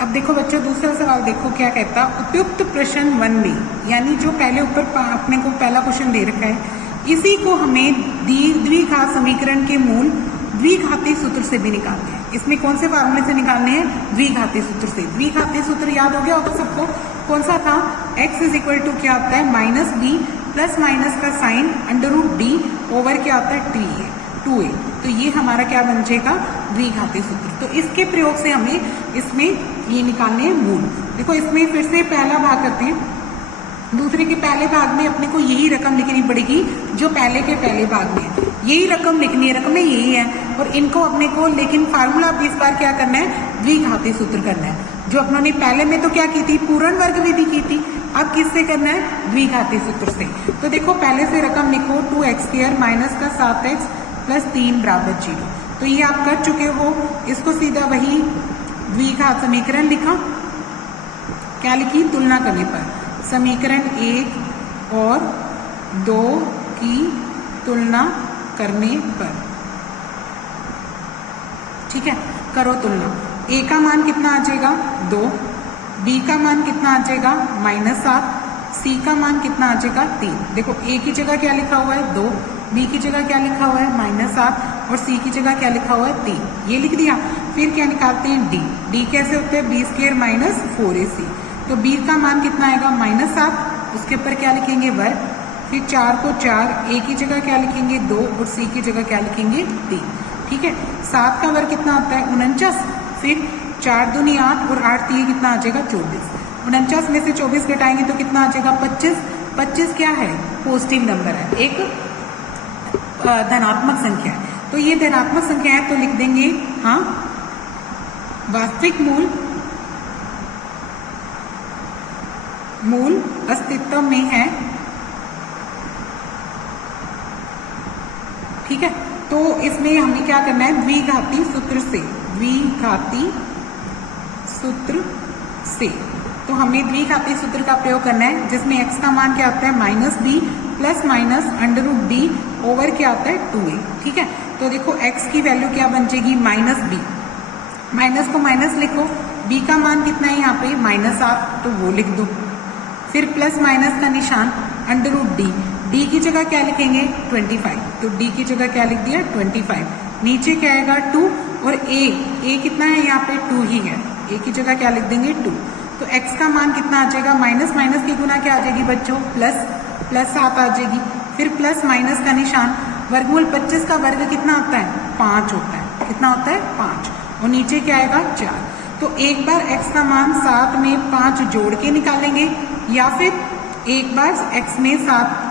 अब देखो बच्चों दूसरा सवाल देखो क्या कहता, उपयुक्त प्रश्न 1 में, यानी जो पहले ऊपर अपने को पहला क्वेश्चन दे रखा है, इसी को हमें द्विघात समीकरण के मूल द्विघाती सूत्र से भी निकालने हैं। इसमें कौन से फार्मूले से निकालने हैं द्विघाती सूत्र से। द्विघाती सूत्र याद हो गया होगा सबको, कौन सा था x इज इक्वल टू क्या होता है माइनस बी प्लस माइनस का साइन √d ओवर क्या होता है 2a। तो ये हमारा क्या बन जाएगा द्विघाती सूत्र। तो इसके प्रयोग से हमें इसमें ये निकालने हैं मूल। देखो इसमें फिर से पहला भाग करते हैं, दूसरे के पहले भाग में अपने को यही रकम लिखनी पड़ेगी जो पहले के पहले भाग में है, यही रकम लिखनी है, रकमें यही है, और इनको अपने को लेकिन फार्मूला इस बार क्या करना है द्विघाती सूत्र करना है। जो अपनों ने पहले में तो क्या की थी पूर्ण वर्ग विधि की थी, अब किससे करना है द्विघाती सूत्र से। तो देखो पहले से रकम लिखो 2x² माइनस का 7x प्लस 3 बराबर 0। तो ये आप कर चुके हो, इसको सीधा वही द्विघात समीकरण लिखा, क्या लिखी तुलना करने पर समीकरण 1 और 2 की तुलना करने पर। ठीक है, करो तुलना। a का मान कितना आ जाएगा 2, b का मान कितना आ जाएगा -7, c का मान कितना आ जाएगा 3। देखो a की जगह क्या लिखा हुआ है 2, b की जगह क्या लिखा हुआ है -7 और c की जगह क्या लिखा हुआ है 3, ये लिख दिया। फिर क्या निकालते हैं d कैसे होता है b² माइनस 4ac। तो b का मान कितना आएगा -7, उसके ऊपर क्या लिखेंगे वर्ग, फिर 4 को 4, a की जगह क्या लिखेंगे 2 और c की जगह क्या लिखेंगे 3। ठीक है, 7 का वर्ग कितना होता है 49, फिर 4 दूनी 8 और 8 3 कितना आ जाएगा 24। 49 में से 24 घटाएंगे तो कितना आ जाएगा 25। 25 क्या है पॉजिटिव नंबर है, एक धनात्मक संख्या है, तो ये धनात्मक संख्या है तो लिख देंगे हाँ वास्तविक मूल अस्तित्व में है। ठीक है, तो इसमें हमें क्या करना है द्विघाती सूत्र से, तो हमें द्विघाती सूत्र का प्रयोग करना है जिसमें x का मान क्या होता है -b plus minus √d over क्या होता है 2a। ठीक है, तो देखो x की वैल्यू क्या बन जाएगी -b, माइनस को माइनस लिखो, b का मान कितना है यहाँ पे -7 तो वो लिख दो, फिर प्लस माइनस का निशान √d, d की जगह क्या लिखेंगे 25, तो d की जगह क्या लिख दिया 25, नीचे क्या आएगा 2 और a कितना है यहाँ पे 2 ही है, a की जगह क्या लिख देंगे 2। तो x का मान कितना आ जाएगा माइनस माइनस की गुना क्या आ जाएगी बच्चों प्लस 7 आ जाएगी, फिर प्लस माइनस का निशान, वर्गमूल 25 का वर्ग कितना होता है 5 होता है, कितना होता है 5, और नीचे क्या आएगा 4। तो एक बार x का मान 7 में 5 जोड़ के निकालेंगे या फिर एक बार x में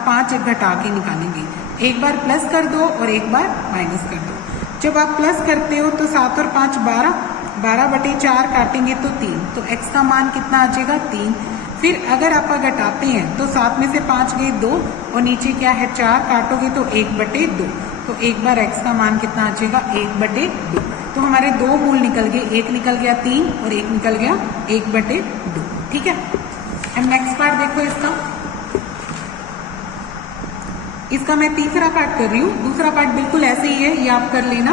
5 घटा के निकालेंगे, एक बार प्लस कर दो और एक बार माइनस कर दो। जब आप प्लस करते हो तो 7 और 5 12/4 काटेंगे तो 3, तो x का मान कितना आ जाएगा 3। फिर अगर आप घटाते हैं तो 7 में से 5 गए 2 और नीचे क्या है 4, काटोगे तो 1/2, तो एक बार x का मान कितना आ जाएगा 1/2। तो हमारे 2 मूल निकल गए, एक निकल गया 3 और एक निकल गया 1/2। ठीक है, एंड नेक्स्ट पार्ट देखो इसका मैं तीसरा पार्ट कर रही हूँ, दूसरा पार्ट बिल्कुल ऐसे ही है, ये आप कर लेना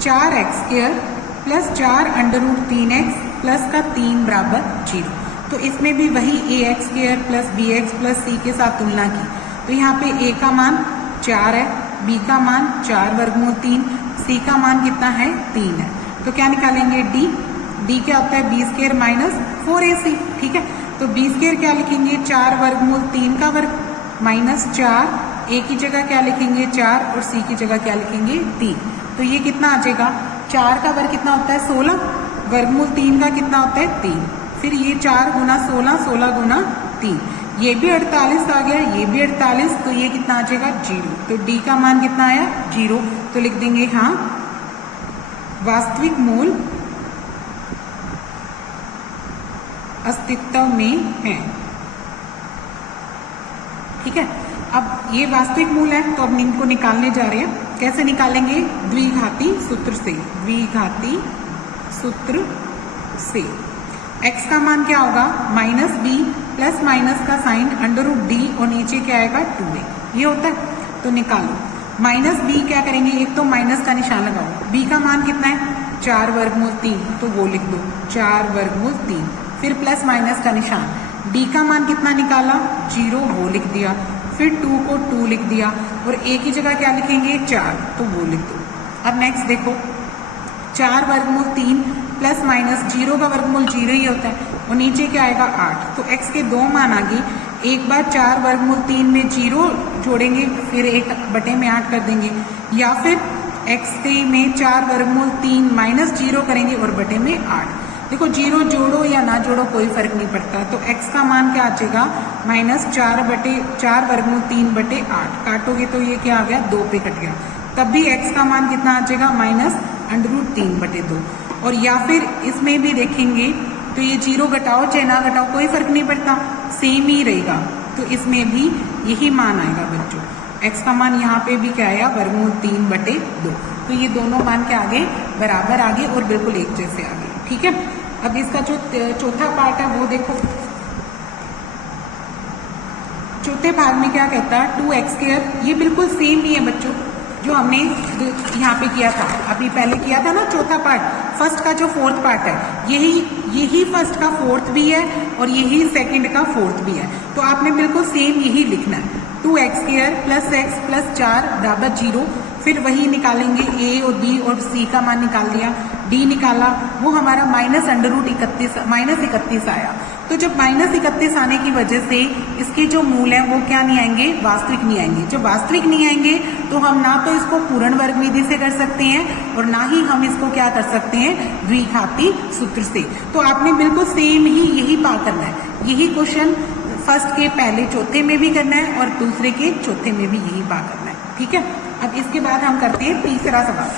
4x² प्लस 4 √3x प्लस का 3 बराबर 0। तो इसमें भी वही ax² plus bx plus c के साथ तुलना की, तो यहाँ पे a का मान 4 है, b का मान 4 वर्गमूल 3, c का मान कितना है 3 है। तो क्या निकालेंगे डी। डी क्या होता है बी स्क्वायर माइनस 4ac, ठीक है। तो बी स्क्वायर क्या लिखेंगे 4 वर्गमूल 3 का वर्ग माइनस 4, ए की जगह क्या लिखेंगे 4 और सी की जगह क्या लिखेंगे 3। तो ये कितना आ जाएगा 4 का वर्ग कितना होता है 16, वर्गमूल 3 का कितना होता है 3, फिर ये 4 गुना 16, 16 गुना 3, ये भी 48 आ गया, ये भी 48, तो ये कितना आ जाएगा 0। तो डी का मान कितना आया 0। तो लिख देंगे हाँ वास्तविक मूल अस्तित्व में है, ठीक है। अब ये वास्तविक मूल है तो अब इनको निकालने जा रहे हैं। कैसे निकालेंगे द्विघाती सूत्र से, द्विघाती सूत्र से x का मान क्या होगा माइनस बी प्लस माइनस का साइन अंडर रूट डी और नीचे क्या आएगा 2a, ये होता है। तो निकालो माइनस बी क्या करेंगे, एक तो माइनस का निशान लगाओ, बी का मान कितना है 4 वर्गमूल 3, तो वो लिख दो 4 वर्गमूल 3, फिर प्लस माइनस का निशान, डी का मान कितना निकाला 0, वो लिख दिया, फिर 2 को 2 लिख दिया और ए की जगह क्या लिखेंगे 4, तो वो लिख दो। अब नेक्स्ट देखो 4 वर्गमूल 3 प्लस माइनस 0 का वर्गमूल 0 ही होता है और नीचे क्या आएगा 8, तो x के 2 मान आ गए। एक बार 4 वर्गमूल 3 में 0 जोड़ेंगे फिर 1/8 कर देंगे, या फिर x के में 4 वर्गमूल 3 माइनस 0 करेंगे और बटे में 8। देखो 0 जोड़ो या ना जोड़ो कोई फर्क नहीं पड़ता, तो x का मान क्या आ जाएगा माइनस 4 वर्गमूल 3/8, काटोगे तो ये क्या आ गया 2 पे कट गया, तब भी x का मान कितना आ जाएगा माइनस √3/2। और या फिर इसमें भी देखेंगे तो ये 0 घटाओ चाहे ना घटाओ कोई फर्क नहीं पड़ता, सेम ही रहेगा, तो इसमें भी यही मान आएगा बच्चों। x का मान यहाँ पे भी क्या आया वर्गमूल 3/2, तो ये दोनों मान क्या आ गए बराबर आ गए और बिल्कुल एक जैसे आ गए, ठीक है। अब इसका जो चौथा पार्ट है वो देखो, चौथे भाग में क्या कहता है 2x², ये बिल्कुल सेम ही है बच्चों जो हमने यहाँ पे किया था, अभी पहले किया था ना चौथा पार्ट, फर्स्ट का जो फोर्थ पार्ट है यही फर्स्ट का फोर्थ भी है और यही सेकंड का फोर्थ भी है, तो आपने बिल्कुल सेम यही लिखना है 2x² प्लस x प्लस 4 बराबर 0, फिर वही निकालेंगे a और b और c का मान निकाल लिया, d निकाला, वो हमारा -√31 आया। तो जब -31 आने की वजह से इसके जो मूल हैं वो क्या नहीं आएंगे वास्तविक नहीं आएंगे। जब वास्तविक नहीं आएंगे तो हम ना तो इसको पूर्ण वर्ग विधि से कर सकते हैं और ना ही हम इसको क्या कर सकते हैं द्विघाती सूत्र से। तो आपने बिल्कुल सेम ही यही पा करना है, यही क्वेश्चन फर्स्ट के पहले चौथे में भी करना है और दूसरे के चौथे में भी यही पा करना है, ठीक है। अब इसके बाद हम करते हैं तीसरा सवाल।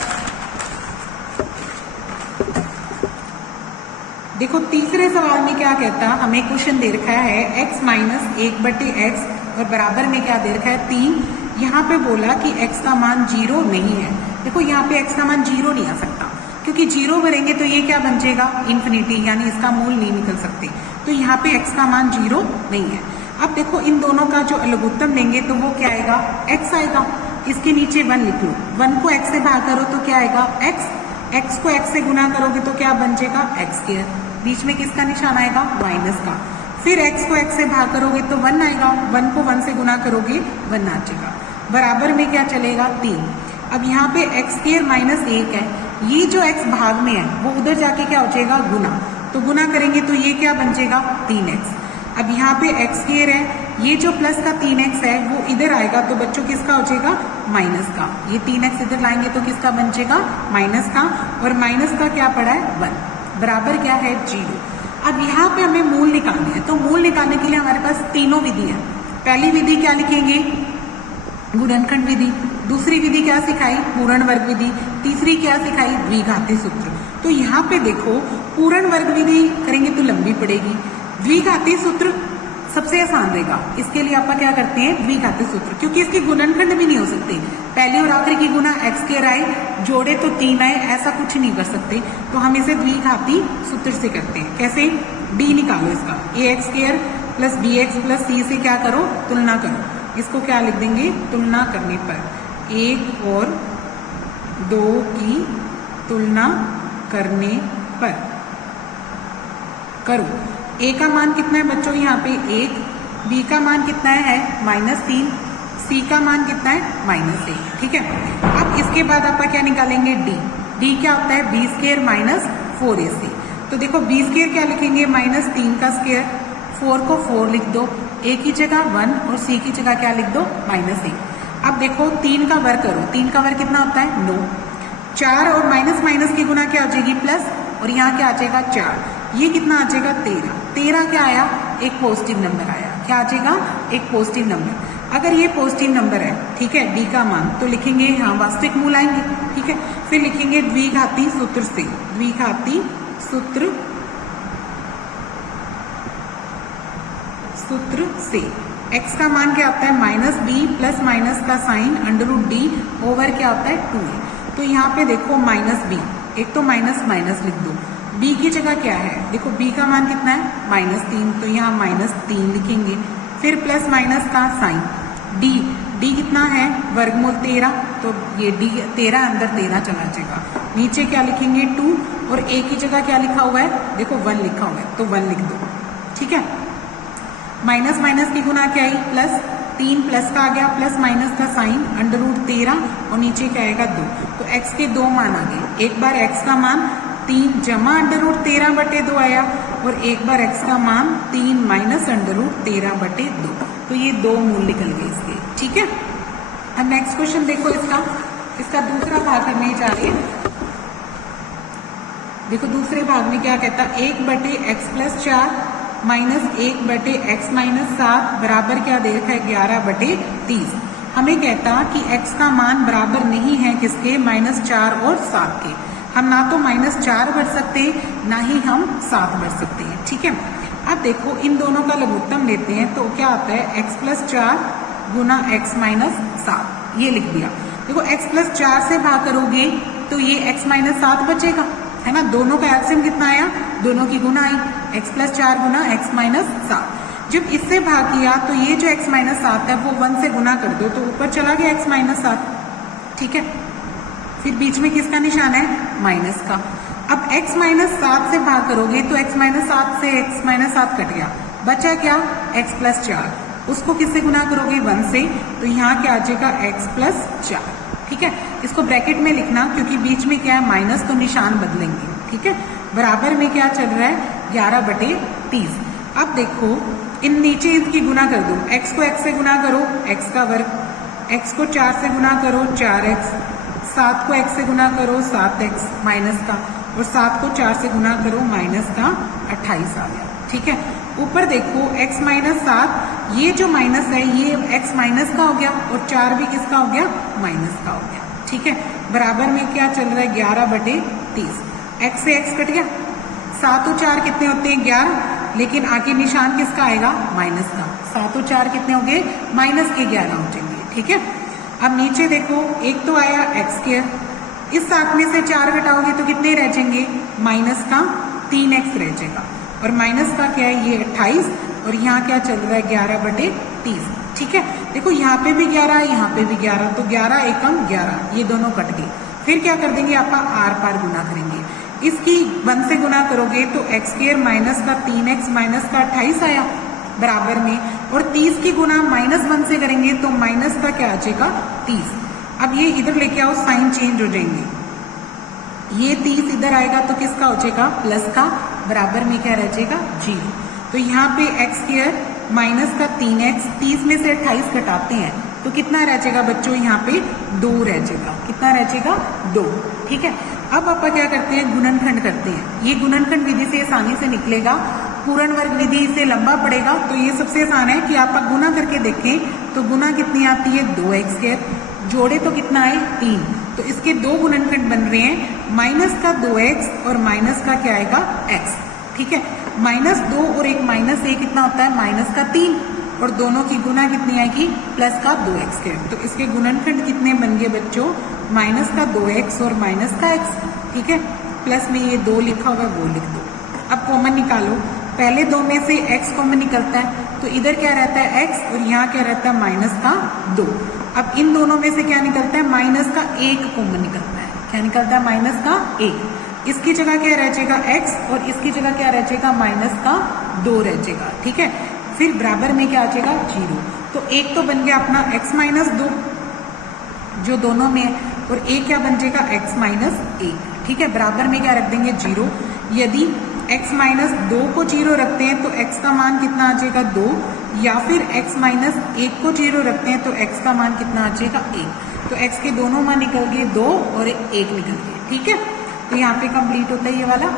देखो तीसरे सवाल में क्या कहता, हमें क्वेश्चन दे रखा है x माइनस 1/x और बराबर में क्या दे रखा है 3। यहाँ पे बोला कि x का मान 0 नहीं है। देखो यहाँ पे x का मान 0 नहीं आ सकता क्योंकि 0 भरेंगे तो ये क्या बन जाएगा इन्फिनिटी, यानी इसका मूल नहीं निकल सकते, तो यहाँ पे x का मान 0 नहीं है। अब देखो इन दोनों का जो लघुत्तम लेंगे तो वो क्या आएगा x आएगा, इसके नीचे 1 लिख लो, 1 को x से भाग करो तो क्या आएगा x को x से गुना करोगे तो क्या बन जाएगा x², बीच में किसका निशान आएगा माइनस का, फिर x को x से भाग करोगे तो 1 आएगा, 1 को 1 से गुना करोगे 1 आ जाएगा, बराबर में क्या चलेगा 3। अब यहाँ पे x² माइनस 1 है, ये जो x भाग में है वो उधर जाके क्या हो जाएगा गुना, तो गुना करेंगे तो ये क्या बन जाएगा 3x। अब यहाँ पे x² है, ये जो प्लस का 3x है वो इधर आएगा तो बच्चों किसका हो जाएगा माइनस का, ये 3x इधर लाएंगे तो किसका बन जाएगा माइनस का, और माइनस का क्या पड़ा है 1, बराबर क्या है 0। अब यहाँ पे हमें मूल निकालने हैं, तो मूल निकालने के लिए हमारे पास तीनों विधि है। पहली विधि क्या लिखेंगे गुणनखंड विधि, दूसरी विधि क्या सिखाई पूर्ण वर्ग विधि, तीसरी क्या सिखाई द्विघाती सूत्र। तो यहाँ पे देखो पूर्ण वर्ग विधि करेंगे तो लंबी पड़ेगी, द्विघाती सूत्र सबसे आसान रहेगा, इसके लिए आप क्या करते हैं द्विघाती सूत्र, क्योंकि इसके गुणनखंड भी नहीं हो सकते, पहले और आखिरी की गुना x² आए जोड़े तो 3 आए, ऐसा कुछ नहीं कर सकते, तो हम इसे द्विघाती सूत्र से करते हैं। कैसे d निकालो इसका, ax² plus bx plus c से क्या करो तुलना करो, इसको क्या लिख देंगे तुलना करने पर 1 और 2 की तुलना करने पर करो। a का मान कितना है बच्चों यहाँ पे 1, b का मान कितना है -3, c का मान कितना है -1, ठीक है। अब इसके बाद आप क्या निकालेंगे d डी क्या होता है बी स्क्वायर माइनस 4ac। तो देखो बी स्क्वायर क्या लिखेंगे माइनस 3 का स्क्वायर, 4 को 4 लिख दो, ए की जगह 1 और सी की जगह क्या लिख दो -1। अब देखो 3 का वर्ग करो, 3 का वर्ग कितना होता है 9, 4 और माइनस माइनस की गुना क्या आ जाएगी प्लस, और यहाँ क्या आ जाएगा 4, ये कितना आ जाएगा 13, 13 क्या आया एक पॉजिटिव नंबर आया, क्या आ जाएगा एक पॉजिटिव नंबर। अगर ये पॉजिटिव नंबर है ठीक है डी का मान, तो लिखेंगे यहाँ वास्तविक मूल आएंगे ठीक है। फिर लिखेंगे द्विघाती सूत्र से, द्विघाती सूत्र से x का मान क्या होता है माइनस बी प्लस माइनस का sign under root D over क्या होता है 2a। तो यहाँ पे देखो माइनस बी, एक तो माइनस माइनस लिख दो, b की जगह क्या है देखो b का मान कितना है -3, तो यहाँ -3 लिखेंगे। फिर प्लस माइनस का साइन d कितना है वर्गमूल 13, तो ये d 13 अंदर 13 चला जाएगा। नीचे क्या लिखेंगे 2 और a की जगह क्या लिखा हुआ है देखो 1 लिखा हुआ है, तो 1 लिख दो ठीक है। माइनस माइनस की गुना क्या आई प्लस, 3 प्लस का आ गया प्लस माइनस का साइन अंडर रूट 13 और नीचे क्या आएगा 2, तो x के 2 मान आ गए। एक बार x का मान 3 जमा अंडर रूट 13/2 आया, और एक बार x का मान 3 माइनस अंडर रूट 13/2, तो ये 2 मूल निकल गए इसके ठीक है। अब नेक्स्ट क्वेश्चन देखो इसका दूसरा भाग करने जा रहे हैं। देखो दूसरे भाग में क्या कहता है 1/x + 4 माइनस 1/x - 7 बराबर क्या दे रखा है 11/30। हमें कहता कि x का मान बराबर नहीं है किसके -4 और 7 के। हम ना तो -4 भर सकते ना ही हम 7 भर सकते हैं ठीक है। अब देखो इन दोनों का लघुत्तम लेते हैं, तो क्या आता है x + 4 गुना x - 7, ये लिख दिया। देखो x + 4 से भाग करोगे तो ये x - 7 बचेगा है ना, दोनों का एलसीएम कितना आया, दोनों की गुना आई, x + 4 गुना x - 7। जब इससे भाग किया तो ये जो x - 7 है वो 1 से गुना कर दो, तो ऊपर चला गया x - 7 ठीक है। फिर बीच में किसका निशान है माइनस का। अब x - 7 से भाग करोगे तो x - 7 से x - 7 कट गया, बचा क्या x + 4, उसको किससे गुना करोगे 1 से, तो यहाँ क्या आ जाएगा x + 4 ठीक है। इसको ब्रैकेट में लिखना क्योंकि बीच में क्या है माइनस, तो निशान बदलेंगे ठीक है। बराबर में क्या चल रहा है 11/30। अब देखो इन नीचे इसकी गुना कर दो, x को x से गुना करो x का वर्ग, x को 4 से गुना करो 4x, 7 को x से गुना करो 7x माइनस का, और 7 को 4 से गुना करो माइनस का 28 आ गया ठीक है। ऊपर देखो x - 7, ये जो माइनस है ये x माइनस का हो गया, और 4 भी किसका हो गया माइनस का हो गया ठीक है। बराबर में क्या चल रहा है 11/30, x से x कट गया, 7 और 4 कितने होते हैं 11, लेकिन आगे निशान किसका आएगा माइनस का, 7 और 4 कितने हो गए -11 हो जाएंगे ठीक है। अब नीचे देखो एक तो आया x², इस 7 में से 4 घटाओगे तो कितने रह जाएंगे -3x रह जाएगा, और माइनस का क्या है ये 28, और यहाँ क्या चल रहा है 11/30 ठीक है। देखो यहाँ पे भी 11 है, यहाँ पे भी 11, तो 11 एकम 11, ये दोनों कट गए। फिर क्या कर देंगे आप आर पार गुना करेंगे, इसकी 1 से गुना करोगे तो x² माइनस का 3x माइनस का 28 आया बराबर में, और 30 की गुना -1 से करेंगे तो माइनस का क्या आ जाएगा 30। अब ये इधर लेके आओ साइन चेंज हो जाएंगे, ये 30 इधर आएगा तो किसका हो जाएगा प्लस का, बराबर में क्या रह जाएगा 0। तो यहाँ पे x² माइनस का 3x, 30 में से 28 घटाते हैं तो कितना रह जाएगा बच्चों यहाँ पे 2 रह जाएगा, कितना रह जाएगा 2 ठीक है। अब आप क्या करते हैं गुणनखंड करते हैं, ये गुणनखंड विधि से आसानी से निकलेगा, पूर्ण वर्ग विधि से लंबा पड़ेगा, तो ये सबसे आसान है कि आप गुना करके देखें तो गुना कितनी आती है 2x², जोड़े तो कितना है 3, तो इसके 2 गुणनखंड बन रहे हैं, माइनस का 2x और माइनस का क्या आएगा x ठीक है। -2 और एक -1 कितना होता है -3, और दोनों की गुना कितनी आएगी प्लस का 2x², तो इसके गुणनखंड कितने बन गए बच्चों माइनस का 2x और माइनस का x ठीक है। प्लस में ये 2 लिखा हुआ है वो लिख दो। अब कॉमन निकालो, पहले 2 में से x कॉमन निकलता है, तो इधर क्या रहता है x और यहाँ क्या रहता है माइनस का 2। अब इन दोनों में से क्या निकलता है माइनस का 1 कॉमन निकलता है, क्या निकलता है माइनस का 1, इसकी जगह क्या रह जाएगा x और इसकी जगह क्या रह जाएगा माइनस का 2 रह जाएगा ठीक है। फिर बराबर में क्या आ जाएगा 0, तो एक तो बन गया अपना x - 2 जो दोनों में है, और a क्या बन जाएगा x माइनस 1, ठीक है। बराबर में क्या रख देंगे 0। यदि x माइनस 2 को 0 रखते हैं तो x का मान कितना आ जाएगा 2, या फिर x माइनस 1 को 0 रखते हैं तो x का मान कितना आ जाएगा 1। तो x के दोनों मान निकल गए 2 और 1 निकल गए, ठीक है। तो यहाँ पे कंप्लीट होता है ये वाला